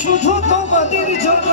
শুধু তোমাদের জন্য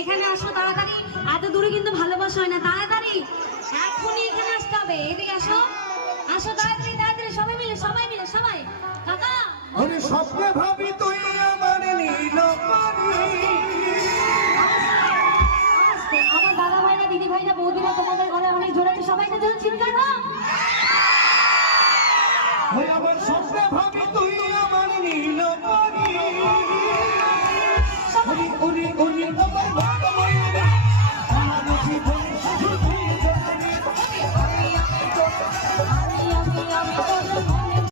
এখানে আসো তাড়াতাড়ি, এত দূরে কিন্তু ভালোবাসা হয় না, তাড়াতাড়ি এখনই এখানে আসতে হবে। এদিকে আসো, আসো তাড়াতাড়ি তাড়াতাড়ি, সবাই মিলে সবাই। কাকা ওরে স্বপ্নে ভাবি তুই আমার আমার দাদা ভাইরা দিদি ভাইরা বৌদিরা তোমাদের ঘরে অনেক জোরে আছে, সবাইকে জোরে চিৎকার দাও। ওই আমার স্বপ্নে ভাবি তুই আমার নীলপরি, ওরে ওরে ওরে আমার